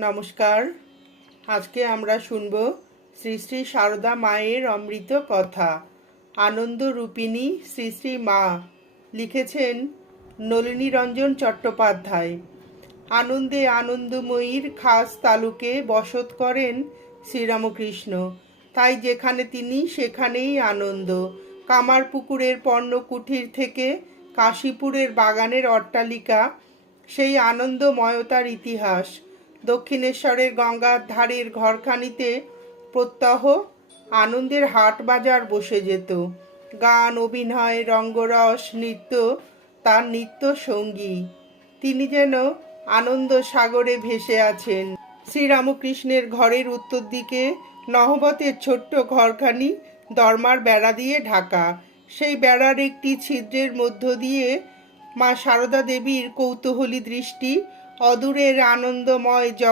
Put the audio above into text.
নমস্কার। আজকে আমরা শুনব শ্রী শ্রী সারদা মায়ের অমৃত কথা। আনন্দ রূপিণী শ্রী শ্রী মা। লিখেছেন নলিনী রঞ্জন চট্টোপাধ্যায়। আনন্দে আনন্দময়ীর খাস তালুকে বসত করেন শ্রীরামকৃষ্ণ। তাই যেখানে তিনি সেখানেই আনন্দ। কামারপুকুরের পর্ণকুঠির থেকে কাশীপুরের বাগানের অট্টালিকা, সেই আনন্দময়তার ইতিহাস। দক্ষিণেশ্বরের গঙ্গার ধারের ঘরখানিতে প্রত্যহ আনন্দের হাট বাজার বসে যেত। গান, অভিনয়, রঙ্গরস, নৃত্য তার নিত্য সঙ্গী। তিনি যেন আনন্দ সাগরে ভেসে আছেন। শ্রীরামকৃষ্ণের ঘরের উত্তর দিকে নহবতের ছোট্ট ঘরখানি দরমার বেড়া দিয়ে ঢাকা। সেই বেড়ার একটি ছিদ্রের মধ্য দিয়ে মা সারদা দেবীর কৌতূহলী দৃষ্টি অদূরের আনন্দময়